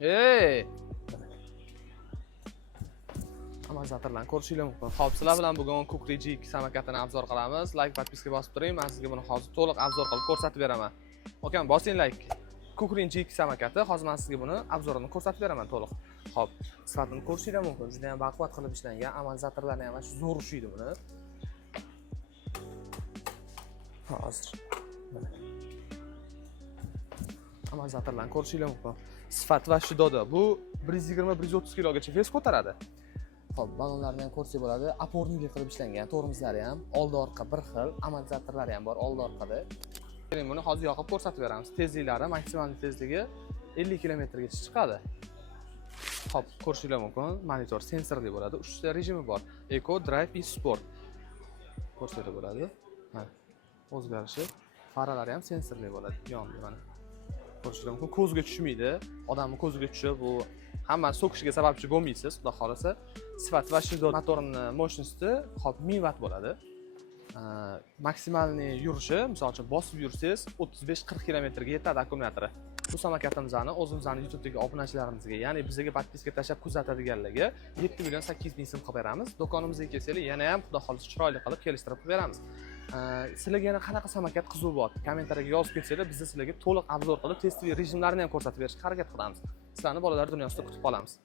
Ey! Amortizatorlarni ko'rishingiz mumkin. Xo'p, sizlar bilan bugun Kukri G2 samokatini obzor qilamiz. Like, podpiska bosib turing. Men sizga buni hozir to'liq obzor qilib ko'rsatib beraman. Okam, bosing like. Kukri G2 samokati, hozir men sizga buni obzorini ko'rsatib beraman to'liq. Xo'p, sifatini ko'rishingiz mumkin. Juda ham baquvvat qilib ishlangan. Amortizatorlarni ham zo'r ushlaydi buni. Hozir. Amortizatorlarni ko'rishingiz mumkin. Sifat va shiddati bu 120-130 kilogacha vес ko'taradi. Xo'p, balonlarni ham ko'rsak bo'ladi. Opornilik qilib ishlangan. Tormozlari ham oldi-orqa bir xil, amortizatorlari ham bor oldi-orqada. Keling, buni hozir yoqib ko'rsatib beramiz. Tezliklari maksimal tezligi 50 km-gacha chiqadi. Xo'p, ko'rishingiz mumkin. Monitor sensorli bo'ladi. 3 ta rejimi bor. Eco, Drive va Sport. Ko'rsatib bo'ladi. Mana o'zgarishi. Faralari ham sensorli bo'ladi. Yonida mana. Ko'rishingiz mumkin. Ko'zga tushmaydi. Odamning ko'ziga tushib, bu hammani so'kishiga sababchi bo'lmaysiz, xudo xolasa. Sifat va shiddat motorining mощности hop 1000 watt bo'ladi. Maksimalniy yurishi, misol uchun bosib yursangiz 35-40 km ga yetadi akkumulyatori. Bu samokatimizni o'zimizning YouTube'dagi obunachilarimizga, ya'ni bizga podpiska tashlab kuzatadiganlarga 7 million 800 ming so'm qilib beramiz. Do'konimizga kelsanglar, yana ham xudo xolasa chiroyli qilib kelishtirib beramiz. Sizlarga yana qanaqa samokat qiziq bo'lyapti? Kommentariyaga yozib ketsanglar, biz sizlarga to'liq obzor qilib, testli rejimlarini ham ko'rsatib berishga harakat qilamiz. Sizlarni bolalar dunyosida kutib qolamiz.